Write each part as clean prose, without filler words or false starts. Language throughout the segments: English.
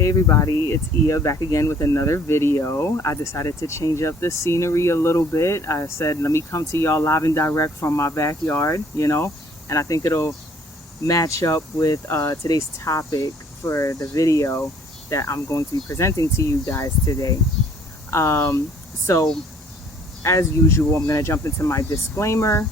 Hey everybody, it's Ia back again with another video. I decided to change up the scenery a little bit. I said, let me come to y'all live and direct from my backyard, and I think it'll match up with today's topic for the video that I'm going to be presenting to you guys today. So as usual, I'm going to jump into my disclaimer.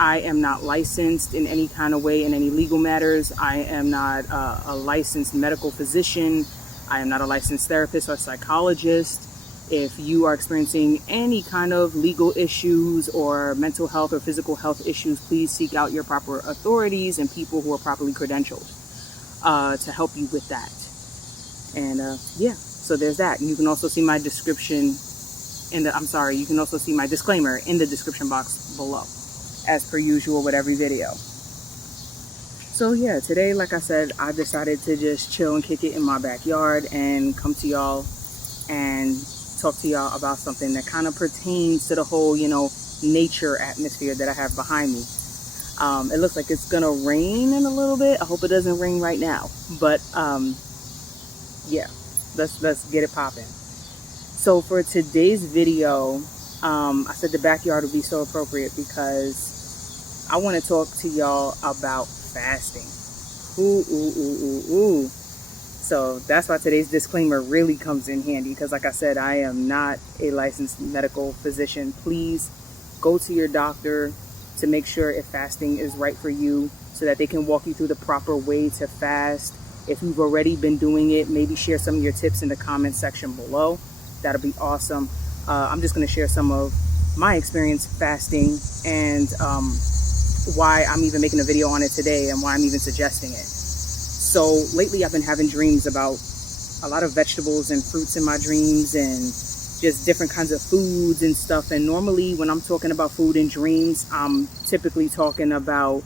I am not licensed in any kind of way in any legal matters. I am not a licensed medical physician. I am not a licensed therapist or psychologist. If you are experiencing any kind of legal issues or mental health or physical health issues, please seek out your proper authorities and people who are properly credentialed to help you with that. And so there's that. And you can also see my description you can also see my disclaimer in the description box below, as per usual with every video. So yeah, today, like I said, I decided to just chill and kick it in my backyard and come to y'all and talk to y'all about something that kind of pertains to the whole, nature atmosphere that I have behind me. It looks like it's gonna rain in a little bit. I hope it doesn't rain right now, but yeah, let's get it popping. So for today's video, I said the backyard would be so appropriate because I want to talk to y'all about fasting. Ooh. So that's why today's disclaimer really comes in handy, because like I said, I am not a licensed medical physician. Please go to your doctor to make sure if fasting is right for you so that they can walk you through the proper way to fast. If you've already been doing it, maybe share some of your tips in the comment section below. That'll be awesome. I'm just going to share some of my experience fasting and why I'm even making a video on it today and why I'm even suggesting it. So lately I've been having dreams about a lot of vegetables and fruits in my dreams and just different kinds of foods and stuff. And normally when I'm talking about food in dreams, I'm typically talking about,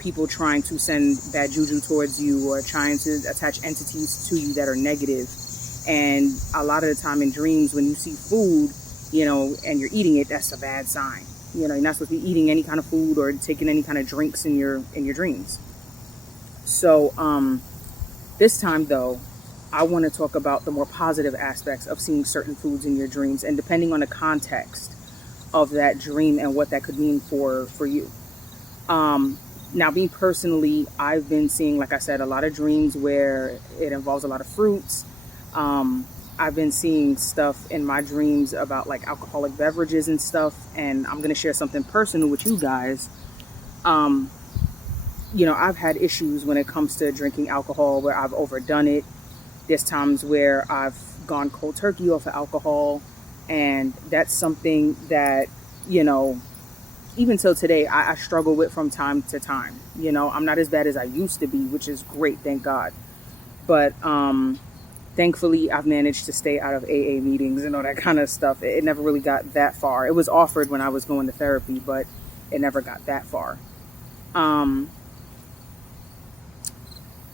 people trying to send bad juju towards you or trying to attach entities to you that are negative. And a lot of the time in dreams, when you see food, and you're eating it, that's a bad sign. You're not supposed to be eating any kind of food or taking any kind of drinks in your dreams. So this time, though, I want to talk about the more positive aspects of seeing certain foods in your dreams, and depending on the context of that dream and what that could mean for you. Now, me personally, I've been seeing, like I said, a lot of dreams where it involves a lot of fruits. I've been seeing stuff in my dreams about like alcoholic beverages and stuff, and I'm going to share something personal with you guys. I've had issues when it comes to drinking alcohol where I've overdone it. There's times where I've gone cold turkey off of alcohol, and that's something that, even till today, I struggle with from time to time. I'm not as bad as I used to be, which is great, thank God. But, thankfully, I've managed to stay out of AA meetings and all that kind of stuff. It never really got that far. It was offered when I was going to therapy, but it never got that far.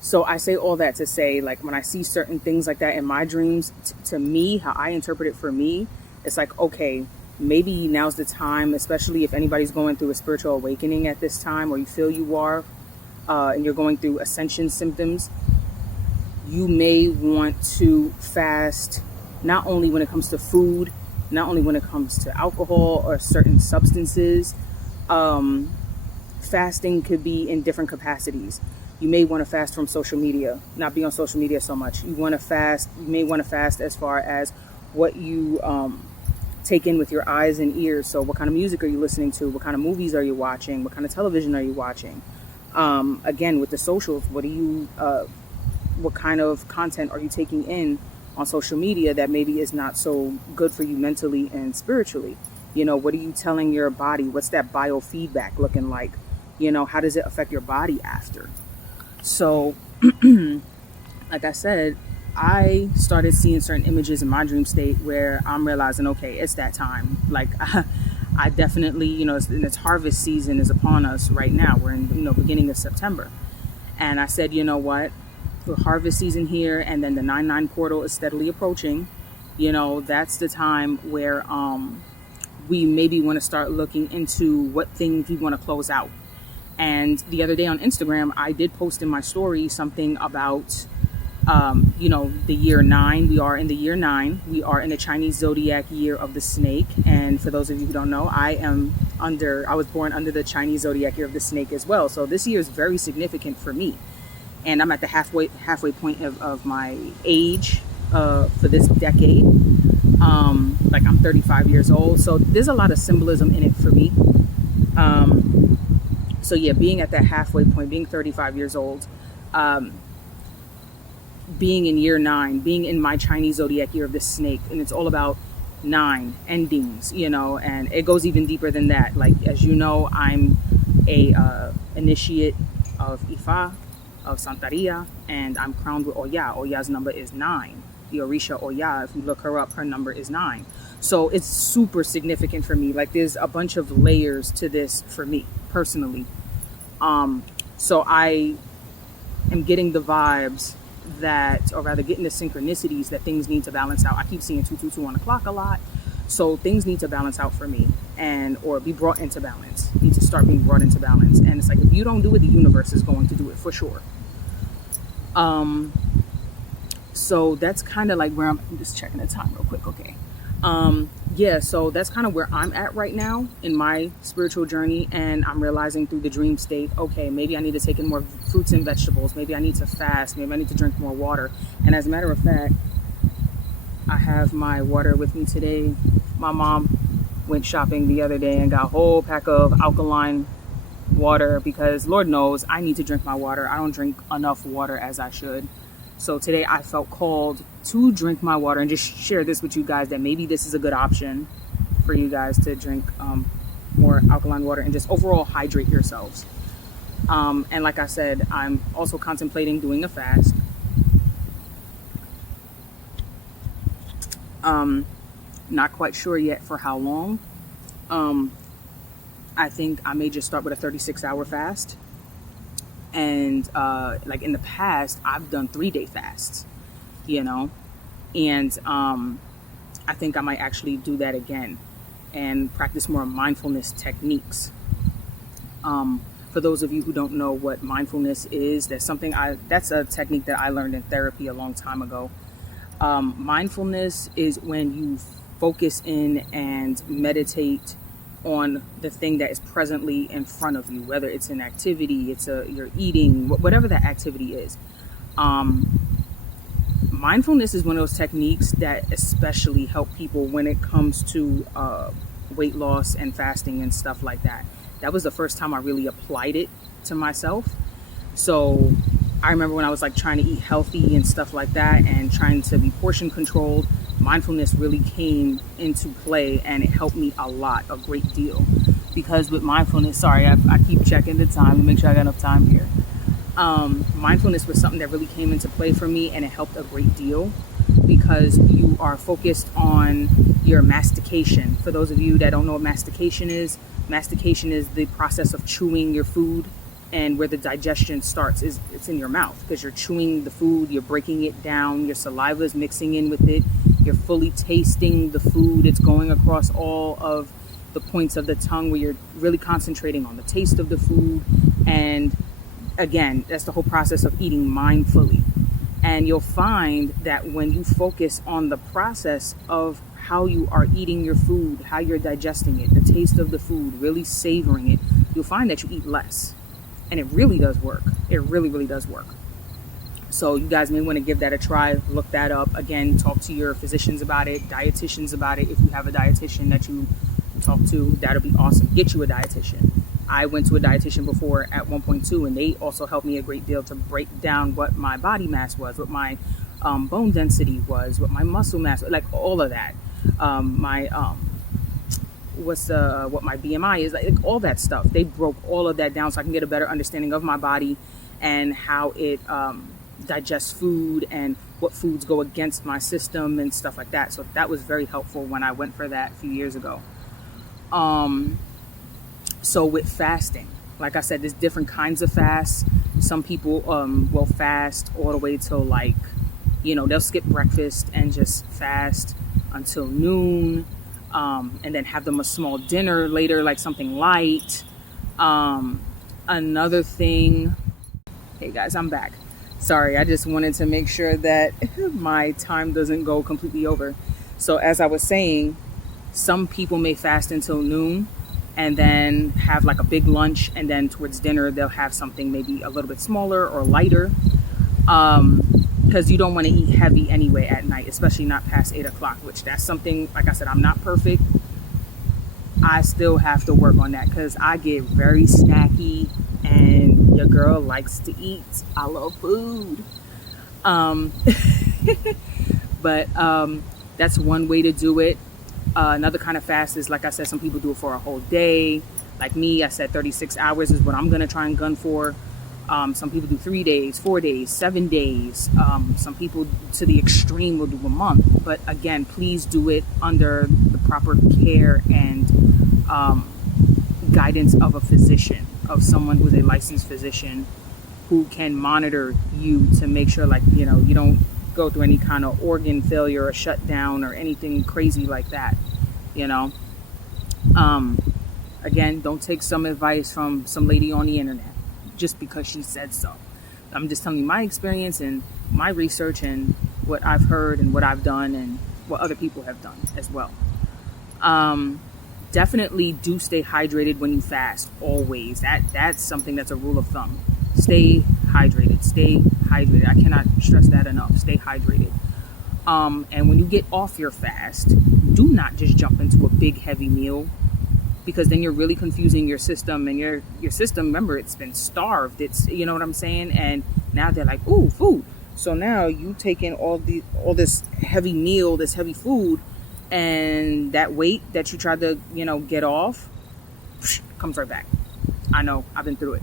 So I say all that to say, like, when I see certain things like that in my dreams, to me, how I interpret it for me, it's like, okay, maybe now's the time, especially if anybody's going through a spiritual awakening at this time, or you feel you are, and you're going through ascension symptoms. You may want to fast, not only when it comes to food, not only when it comes to alcohol or certain substances. Fasting could be in different capacities. You may want to fast from social media, not be on social media so much. You may want to fast as far as what you take in with your eyes and ears. So what kind of music are you listening to? What kind of movies are you watching? What kind of television are you watching? Again, with the socials, what kind of content are you taking in on social media that maybe is not so good for you mentally and spiritually? What are you telling your body? What's that biofeedback looking like? How does it affect your body after? So, like I said, I started seeing certain images in my dream state where I'm realizing, okay, it's that time. Like, I definitely, it's harvest season is upon us right now. We're in, beginning of September. And I said, you know what? For harvest season here, and then the 9/9 portal is steadily approaching. That's the time where we maybe want to start looking into what things we want to close out. And the other day on Instagram, I did post in my story something about The year 9. We are in the year 9. We are in the Chinese zodiac year of the snake. And for those of you who don't know, I was born under the Chinese zodiac year of the snake as well. So this year is very significant for me. And I'm at the halfway point of my age for this decade. I'm 35 years old. So there's a lot of symbolism in it for me. So yeah, being at that halfway point, being 35 years old, being in year 9, being in my Chinese zodiac year of the snake, and it's all about 9 endings, and it goes even deeper than that. Like, as you know, I'm a initiate of Ifa, of Santeria, and I'm crowned with Oya. Oya's number is 9. The Orisha Oya, if you look her up, her number is 9. So it's super significant for me. Like, there's a bunch of layers to this for me personally. So I am getting the vibes that, or rather getting the synchronicities that things need to balance out. I keep seeing 222 on the clock a lot. So things need to balance out for me, or be brought into balance. Need to start being brought into balance. And it's like, if you don't do it, the universe is going to do it for sure. So that's kind of like where I'm just checking the time real quick. Okay. So that's kind of where I'm at right now in my spiritual journey. And I'm realizing through the dream state, okay, maybe I need to take in more fruits and vegetables. Maybe I need to fast. Maybe I need to drink more water. And as a matter of fact, I have my water with me today. My mom went shopping the other day and got a whole pack of alkaline water because Lord knows I need to drink my water. I don't drink enough water as I should. So today I felt called to drink my water and just share this with you guys, that maybe this is a good option for you guys to drink more alkaline water and just overall hydrate yourselves. And like I said, I'm also contemplating doing a fast. Not quite sure yet for how long. I think I may just start with a 36-hour fast. And like in the past, I've done 3-day fasts, and I think I might actually do that again and practice more mindfulness techniques. For those of you who don't know what mindfulness is, that's a technique that I learned in therapy a long time ago. Mindfulness is when you focus in and meditate on the thing that is presently in front of you, whether it's an activity, you're eating, whatever that activity is. Mindfulness is one of those techniques that especially help people when it comes to weight loss and fasting and stuff like that. That was the first time I really applied it to myself. So I remember when I was like trying to eat healthy and stuff like that and trying to be portion controlled, mindfulness really came into play, and it helped me a great deal. Because with mindfulness, I keep checking the time to make sure I got enough time here. Mindfulness was something that really came into play for me, and it helped a great deal because you are focused on your mastication. For those of you that don't know what mastication is the process of chewing your food, and where the digestion starts is it's in your mouth, because you're chewing the food, you're breaking it down, your saliva is mixing in with it, you're fully tasting the food, it's going across all of the points of the tongue where you're really concentrating on the taste of the food. And again, that's the whole process of eating mindfully. And you'll find that when you focus on the process of how you are eating your food, how you're digesting it, the taste of the food, really savoring it, you'll find that you eat less. And it really does work. It really, really does work. So you guys may want to give that a try. Look that up. Again, talk to your physicians about it, dietitians about it. If you have a dietitian that you talk to, that'll be awesome. Get you a dietitian. I went to a dietitian before at 1.2, and they also helped me a great deal to break down what my body mass was, what my bone density was, what my muscle mass, like all of that. What my BMI is, like all that stuff. They broke all of that down so I can get a better understanding of my body and how it digests food and what foods go against my system and stuff like that. So that was very helpful when I went for that a few years ago. So with fasting, like I said, there's different kinds of fasts. Some people will fast all the way till they'll skip breakfast and just fast until noon. And then have them a small dinner later, like something light. Another thing, hey guys, I'm back. Sorry, I just wanted to make sure that my time doesn't go completely over. So as I was saying, some people may fast until noon and then have like a big lunch, and then towards dinner they'll have something maybe a little bit smaller or lighter, because you don't want to eat heavy anyway at night, especially not past 8 o'clock, which that's something, like I said, I'm not perfect. I still have to work on that because I get very snacky, and your girl likes to eat. I love food. But that's one way to do it. Another kind of fast is, like I said, some people do it for a whole day. Like me, I said 36 hours is what I'm going to try and gun for. Some people do 3 days, 4 days, 7 days. Some people to the extreme will do a month. But again, please do it under the proper care and guidance of a physician, of someone who's a licensed physician who can monitor you to make sure, like, you don't go through any kind of organ failure or shutdown or anything crazy like that. Again, don't take some advice from some lady on the internet just because she said so. I'm just telling you my experience and my research and what I've heard and what I've done and what other people have done as well. Definitely do stay hydrated when you fast, always. That's something that's a rule of thumb. Stay hydrated. Stay hydrated. I cannot stress that enough. Stay hydrated. And when you get off your fast, do not just jump into a big heavy meal, because then you're really confusing your system, and your system, remember, it's been starved. It's, you know what I'm saying? And now they're like, ooh, food. So now you take in all this heavy meal, this heavy food, and that weight that you tried to, get off comes right back. I know, I've been through it.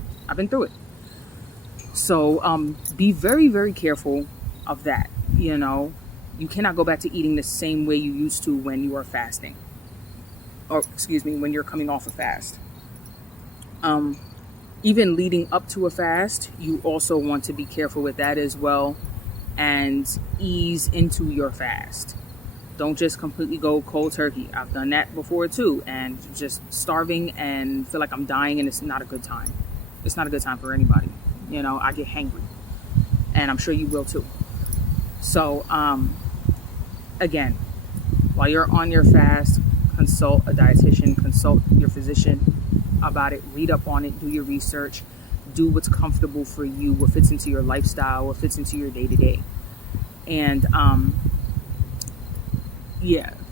So be very, very careful of that. You cannot go back to eating the same way you used to when you are fasting. Or, when you're coming off a fast. Even leading up to a fast, you also want to be careful with that as well, and ease into your fast. Don't just completely go cold turkey. I've done that before too, and just starving and feel like I'm dying, and it's not a good time. It's not a good time for anybody. I get hangry, and I'm sure you will too. So, again, while you're on your fast, consult a dietitian, consult your physician about it, read up on it, do your research, do what's comfortable for you, what fits into your lifestyle, what fits into your day-to-day. And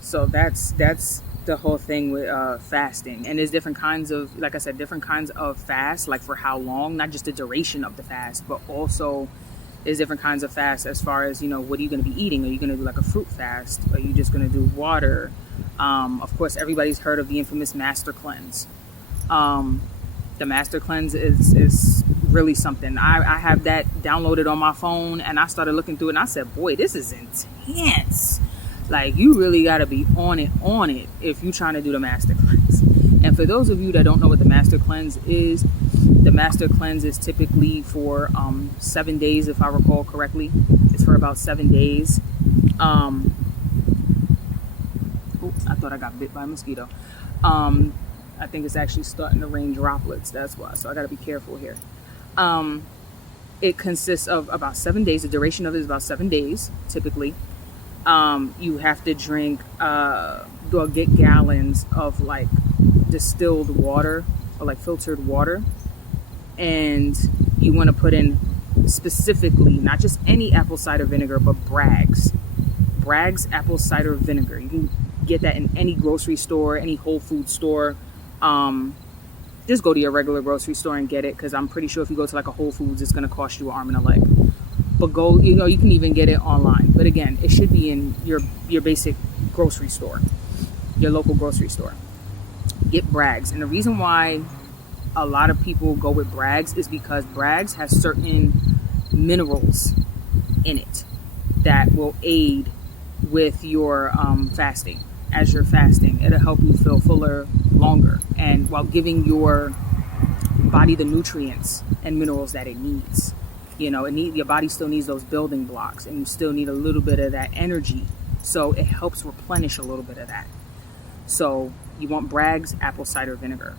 so that's the whole thing with fasting. And there's different kinds of, like I said, different kinds of fast, like for how long, not just the duration of the fast, but also there's different kinds of fast as far as, what are you going to be eating? Are you going to do like a fruit fast? Are you just going to do water? Of course, everybody's heard of the infamous master cleanse. The master cleanse is really something. I have that downloaded on my phone, and I started looking through it, and I said, boy, this is intense. Like, you really got to be on it if you're trying to do the master cleanse. And for those of you that don't know what the master cleanse is, the master cleanse is typically for 7 days, if I recall correctly. It's for about 7 days. I thought I got bit by a mosquito. I think it's actually starting to rain droplets. That's why. So I got to be careful here. It consists of about 7 days. The duration of it is about 7 days, typically. You have to drink, or get gallons of like distilled water or like filtered water. And you want to put in specifically, not just any apple cider vinegar, but Bragg's apple cider vinegar. You can get that in any grocery store, any Whole Foods store. Just go to your regular grocery store and get it, because I'm pretty sure if you go to like a Whole Foods, it's going to cost you an arm and a leg. But you can even get it online. But again, it should be in your basic grocery store, your local grocery store. Get Bragg's. And the reason why a lot of people go with Bragg's is because Bragg's has certain minerals in it that will aid with your fasting. As you're fasting, it'll help you feel fuller longer, and while giving your body the nutrients and minerals that it needs. Your body still needs those building blocks, and you still need a little bit of that energy, so it helps replenish a little bit of that. So you want Bragg's apple cider vinegar.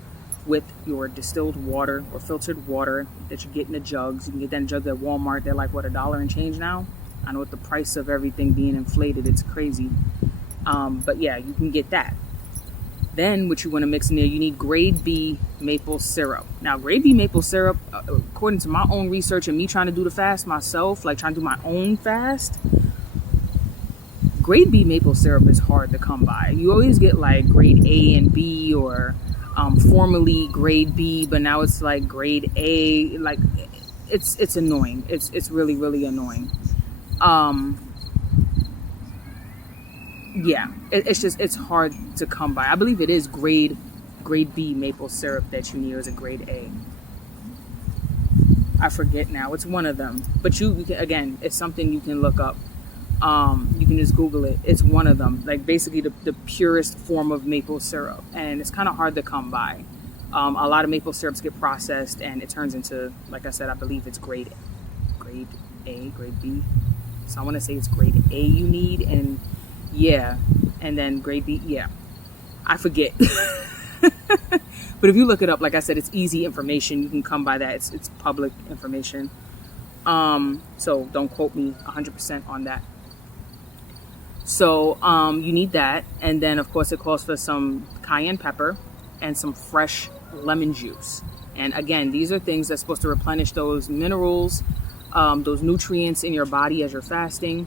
with your distilled water or filtered water that you get in the jugs. You can get that in jugs at Walmart. They're like, what, $1 and change now? I know with the price of everything being inflated, it's crazy. But yeah, you can get that. Then what you want to mix in there, you need grade B maple syrup. Now, grade B maple syrup, according to my own research and me trying to do the fast myself, like trying to do my own fast, grade B maple syrup is hard to come by. You always get like grade A and B, or formerly grade B, but now it's like grade A. Like it's annoying. It's really, really annoying. Yeah, it's hard to come by. I believe it is grade B maple syrup that you need, or is it grade A? I forget now. It's one of them. But you can, again, it's something you can look up. You can just Google it. It's one of them. Like basically the purest form of maple syrup, and it's kind of hard to come by. A lot of maple syrups get processed, and it turns into, like I said, I believe it's grade A, grade B. So I want to say it's grade A you need, and yeah, and then grade B, yeah. I forget. But if you look it up, like I said, it's easy information. You can come by that. It's public information. So don't quote me 100% on that. So you need that, and then of course it calls for some cayenne pepper and some fresh lemon juice. And again, these are things that's supposed to replenish those minerals, those nutrients in your body as you're fasting,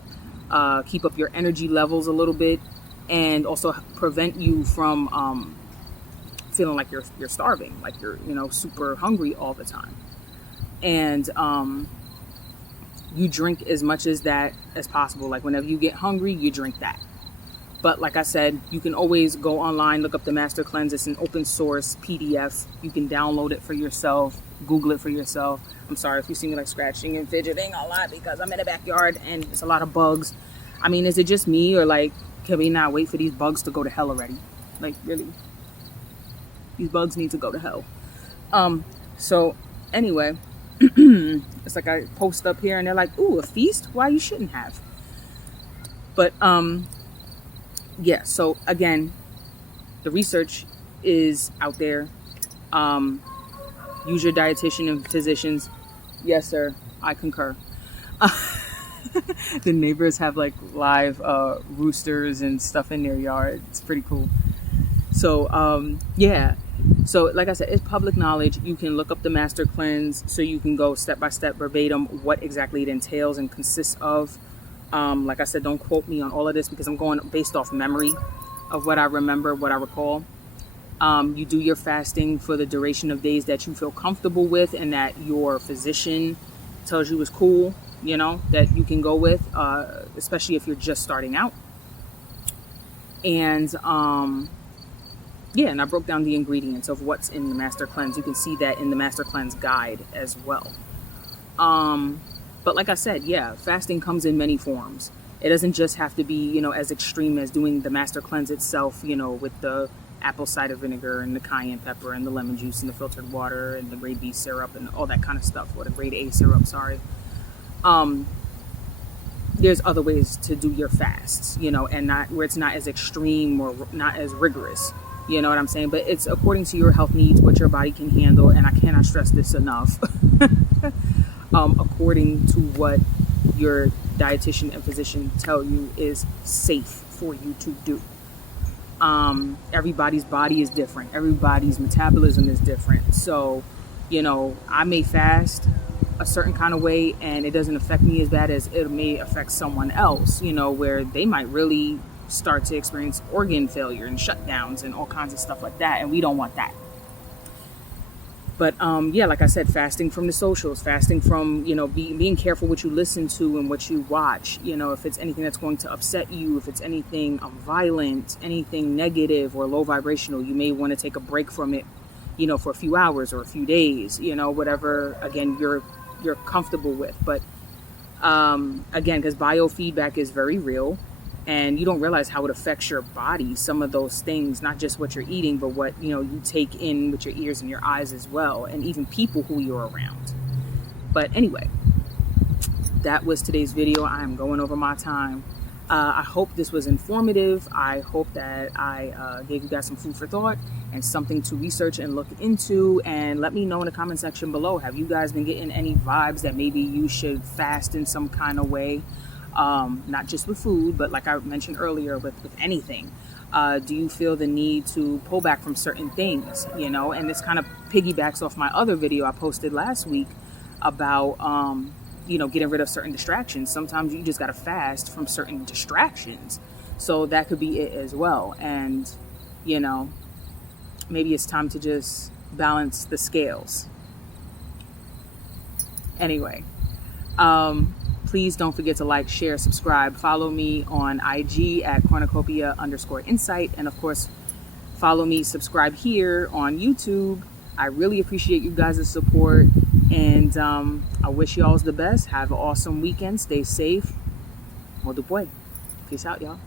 keep up your energy levels a little bit, and also prevent you from feeling like you're starving, like you're super hungry all the time. And you drink as much as that as possible. Like whenever you get hungry, you drink that. But like I said, you can always go online, look up the Master Cleanse. It's an open source PDF. You can download it for yourself, Google it for yourself. I'm sorry if you see me like scratching and fidgeting a lot because I'm in the backyard and it's a lot of bugs. I mean, is it just me, or like, can we not wait for these bugs to go to hell already? Like, really? These bugs need to go to hell. So anyway, it's like I post up here and they're like, ooh, a feast? Why you shouldn't have. But yeah, so again, the research is out there. Use your dietitian and physicians. Yes, sir, I concur. The neighbors have like live roosters and stuff in their yard. It's pretty cool. So yeah, so like I said, it's public knowledge. You can look up the Master Cleanse, so you can go step by step, verbatim, what exactly it entails and consists of. Like I said, don't quote me on all of this because I'm going based off memory of what I remember, what I recall. You do your fasting for the duration of days that you feel comfortable with and that your physician tells you is cool, that you can go with, especially if you're just starting out. And yeah, and I broke down the ingredients of what's in the Master Cleanse. You can see that in the Master Cleanse guide as well. But like I said, yeah, fasting comes in many forms. It doesn't just have to be, as extreme as doing the Master Cleanse itself, with the apple cider vinegar and the cayenne pepper and the lemon juice and the filtered water and the grade B syrup and all that kind of stuff, or the grade A syrup, sorry. There's other ways to do your fasts, and not where it's not as extreme or not as rigorous. You know what I'm saying? But it's according to your health needs, what your body can handle. And I cannot stress this enough. According to what your dietitian and physician tell you is safe for you to do. Everybody's body is different. Everybody's metabolism is different. So, I may fast a certain kind of way and it doesn't affect me as bad as it may affect someone else, where they might really start to experience organ failure and shutdowns and all kinds of stuff like that, and we don't want that. But yeah, like I said, fasting from the socials, fasting from being careful what you listen to and what you watch. If it's anything that's going to upset you, if it's anything violent, anything negative or low vibrational, you may want to take a break from it, for a few hours or a few days, whatever again you're comfortable with. But again, because biofeedback is very real. And you don't realize how it affects your body, some of those things, not just what you're eating, but what, you take in with your ears and your eyes as well, and even people who you're around. But anyway, that was today's video. I am going over my time. I hope this was informative. I hope that I gave you guys some food for thought and something to research and look into. And let me know in the comment section below, have you guys been getting any vibes that maybe you should fast in some kind of way? Not just with food, but like I mentioned earlier, with anything. Do you feel the need to pull back from certain things, you know? And this kind of piggybacks off my other video I posted last week about, you know, getting rid of certain distractions. Sometimes you just got to fast from certain distractions. So that could be it as well. And, you know, maybe it's time to just balance the scales. Anyway, please don't forget to like, share, subscribe. Follow me on IG at cornucopia_insight. And of course, follow me, subscribe here on YouTube. I really appreciate you guys' support. And I wish you all the best. Have an awesome weekend. Stay safe. Modupe. Peace out, y'all.